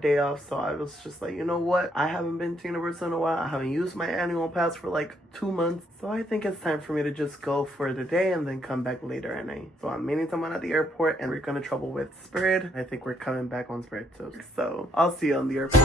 day off, so I was just like, you know what? I haven't been to Universal in a while. I haven't used my annual pass for like 2 months. So I think it's time for me to just go for the day and then come back later at night. So I'm meeting someone at the airport and we're gonna travel with Spirit. I think we're coming back on Spirit too. So I'll see you on the airport.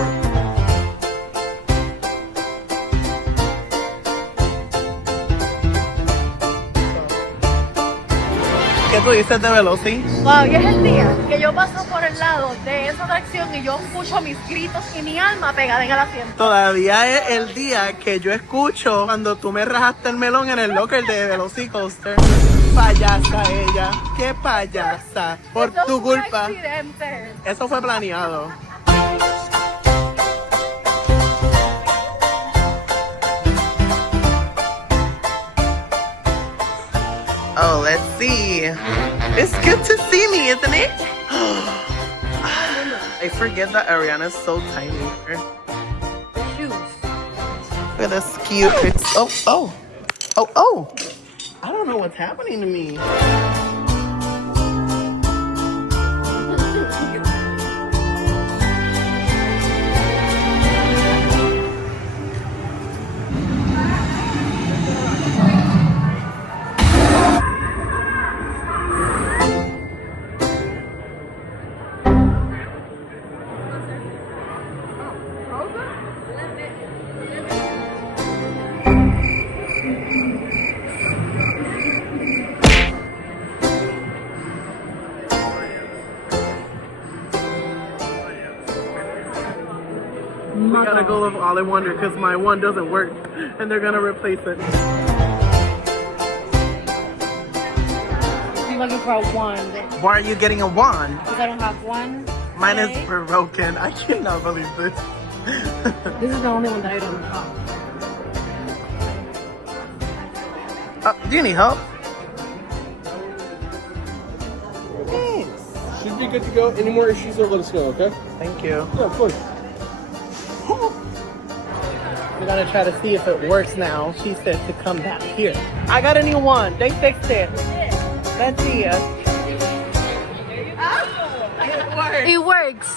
¿Qué tú dices de Veloci? Wow, y es el día que yo paso por el lado de esa atracción y yo escucho mis gritos y mi alma pegada en el asiento. Todavía es el día que yo escucho cuando tú me rajaste el melón en el locker de Velocicoaster. Payasa ella, qué payasa, por Eso tu fue un culpa. accidente. Eso fue planeado. Oh, let's see. It's good to see me, isn't it? I forget that Ariana's so tiny. Shoes. Look at this cute. Oh. I don't know what's happening to me. We gotta go with All in Wonder because my one doesn't work and they're gonna replace it. I'm looking for a wand. Why are you getting a wand? Because I don't have one. Mine is broken. I cannot believe this. This is the only one that I don't have. Do you need help? Should be good to go. Any more issues, let us know, okay? Thank you. Yeah, of course. We're gonna try to see if it works now. She said to come back here. I got a new one. They fixed it. Let's see it. It works.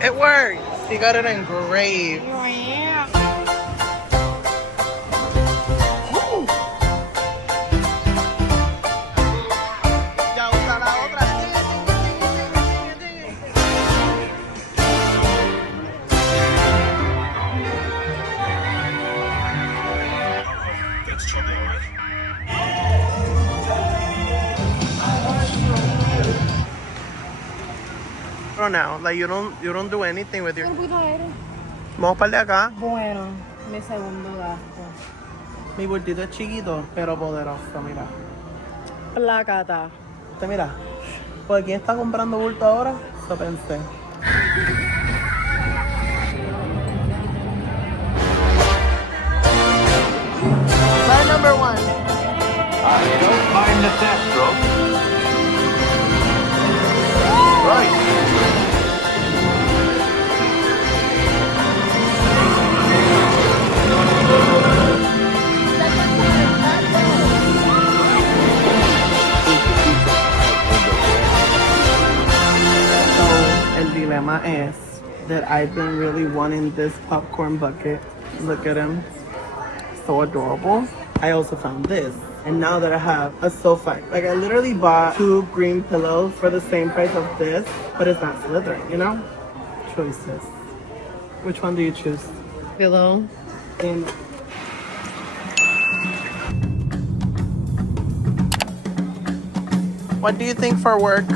It works. You got it engraved. Now, like you don't do anything with your. Vamos para de acá. Bueno, mi segundo gasto. Mi bultito es chiquito, pero poderoso, mira. Placata. Mira, ¿por quién está comprando bulto ahora? Eso pensé. My number one. I don't mind the test, bro. Right. El dilema is that I've been really wanting this popcorn bucket. Look at him. So adorable. I also found this. And now that I have a sofa, like I literally bought 2 green pillows for the same price of this, but it's not Slytherin, you know? Choices. Which one do you choose? Pillow. And what do you think for work?